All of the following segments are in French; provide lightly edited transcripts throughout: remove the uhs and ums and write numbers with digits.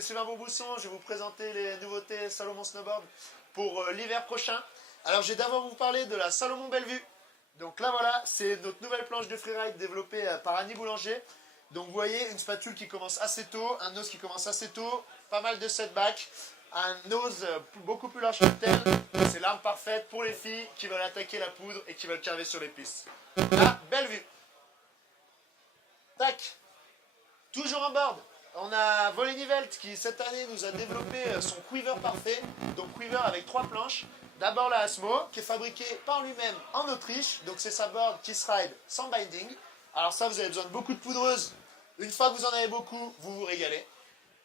c'est Sylvain Beaubousson, je vais vous présenter les nouveautés Salomon Snowboard pour l'hiver prochain. Alors je vais d'abord vous parler de la Salomon Bellevue. Donc là voilà, c'est notre nouvelle planche de freeride développée par Annie Boulanger. Donc vous voyez, une spatule qui commence assez tôt, un nose qui commence assez tôt, pas mal de setback, un nose beaucoup plus large que tel. C'est l'arme parfaite pour les filles qui veulent attaquer la poudre et qui veulent carver sur les pistes. Là, Bellevue. Tac. Toujours en board. On a Volley-Nivelt qui cette année nous a développé son quiver parfait. Donc quiver avec 3 planches. D'abord la Asmo qui est fabriquée par lui-même en Autriche. Donc c'est sa board Kiss Ride sans binding. Alors ça vous avez besoin de beaucoup de poudreuse. Une fois que vous en avez beaucoup, vous vous régalez.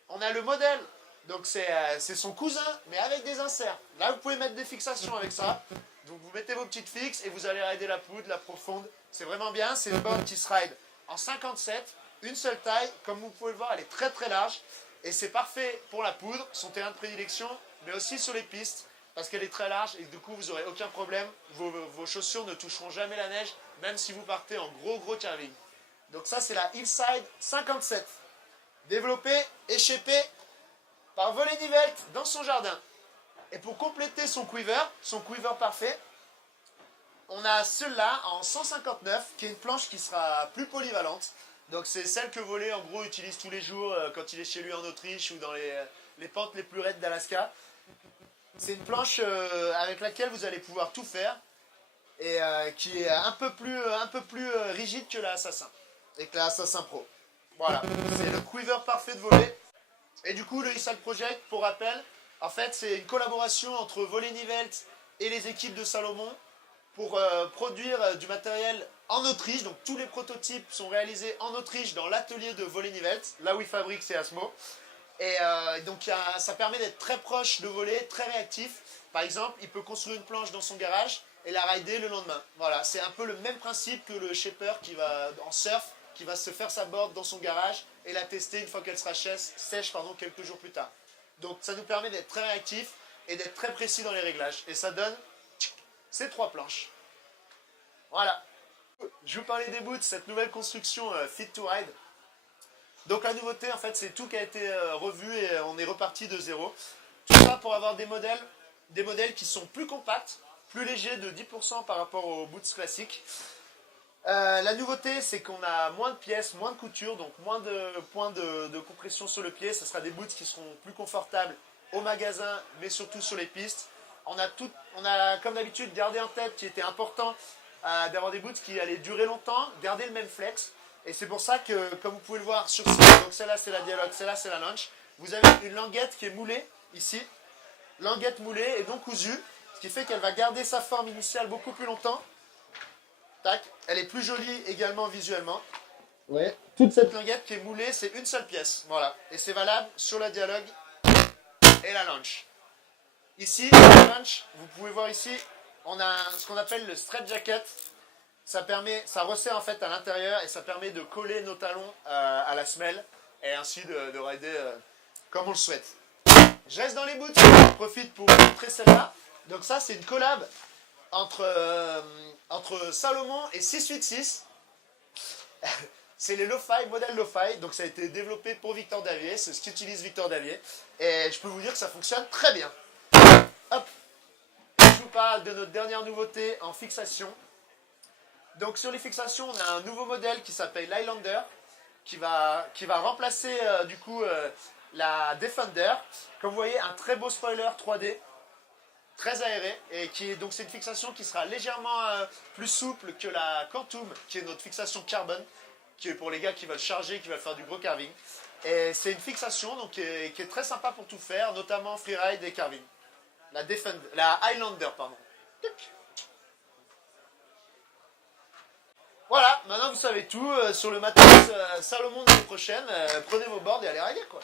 On a le modèle. Donc c'est son cousin mais avec des inserts. Là vous pouvez mettre des fixations avec ça. Donc vous mettez vos petites fixes et vous allez rider la poudre, la profonde. C'est vraiment bien. C'est une board Kiss Ride en 57. Une seule taille, comme vous pouvez le voir, elle est très très large et c'est parfait pour la poudre, son terrain de prédilection, mais aussi sur les pistes parce qu'elle est très large et du coup vous n'aurez aucun problème, vos chaussures ne toucheront jamais la neige, même si vous partez en gros carving. Donc ça c'est la Hillside 57, développée et shapée par Volley-Nivelt dans son jardin. Et pour compléter son quiver parfait, on a celle-là en 159 qui est une planche qui sera plus polyvalente. Donc c'est celle que Volley en gros utilise tous les jours quand il est chez lui en Autriche ou dans les pentes les plus raides d'Alaska. C'est une planche avec laquelle vous allez pouvoir tout faire et qui est un peu plus rigide que la Assassin et que la Assassin Pro. Voilà, c'est le quiver parfait de Volley. Et du coup le Hillside Project, pour rappel, en fait c'est une collaboration entre Volley-Nivelt et les équipes de Salomon pour produire du matériel en Autriche. Donc tous les prototypes sont réalisés en Autriche dans l'atelier de Volley-Nivelt, là où ils fabriquent ces Asmo. Et donc ça permet d'être très proche de Volley, très réactif. Par exemple, il peut construire une planche dans son garage et la rider le lendemain. Voilà, c'est un peu le même principe que le shaper qui va en surf, qui va se faire sa board dans son garage et la tester une fois qu'elle sera sèche quelques jours plus tard. Donc ça nous permet d'être très réactif et d'être très précis dans les réglages. Et ça donne ces 3 planches. Voilà. Je vous parlais des boots, cette nouvelle construction Fit to Ride. Donc la nouveauté, en fait, c'est tout qui a été revu et on est reparti de zéro. Tout ça pour avoir des modèles qui sont plus compacts, plus légers de 10% par rapport aux boots classiques. La nouveauté, c'est qu'on a moins de pièces, moins de couture, donc moins de points de compression sur le pied. Ce sera des boots qui seront plus confortables au magasin, mais surtout sur les pistes. On a comme d'habitude gardé en tête qu'il était important d'avoir des boots qui allaient durer longtemps, garder le même flex. Et c'est pour ça que, comme vous pouvez le voir sur ce, donc celle-là c'est la Dialogue, celle-là c'est la Launch, vous avez une languette qui est moulée ici, languette moulée et donc cousue, ce qui fait qu'elle va garder sa forme initiale beaucoup plus longtemps. Tac, elle est plus jolie également visuellement. Ouais. Toute cette languette qui est moulée, c'est une seule pièce, voilà. Et c'est valable sur la Dialogue et la Launch. Ici, la Launch, vous pouvez voir ici, on a ce qu'on appelle le stretch jacket. Ça resserre en fait à l'intérieur et ça permet de coller nos talons à la semelle et ainsi de rider comme on le souhaite. Je reste dans les boots, je profite pour vous montrer celle-là. Donc ça c'est une collab entre Salomon et 686. C'est les Lo-Fi, modèle Lo-Fi, donc ça a été développé pour Victor Davier, c'est ce qu'utilise Victor Davier. Et je peux vous dire que ça fonctionne très bien. Hop, je vous parle de notre dernière nouveauté en fixation. Donc sur les fixations, on a un nouveau modèle qui s'appelle l'Highlander, qui va remplacer du coup la Defender. Comme vous voyez, un très beau spoiler 3D, très aéré, et donc c'est une fixation qui sera légèrement plus souple que la Quantum, qui est notre fixation carbone, qui est pour les gars qui veulent charger, qui veulent faire du gros carving. Et c'est une fixation donc, qui est très sympa pour tout faire, notamment freeride et carving. La Highlander, pardon. Voilà, maintenant vous savez tout sur le matos Salomon de l'année prochaine. Prenez vos boards et allez rider quoi.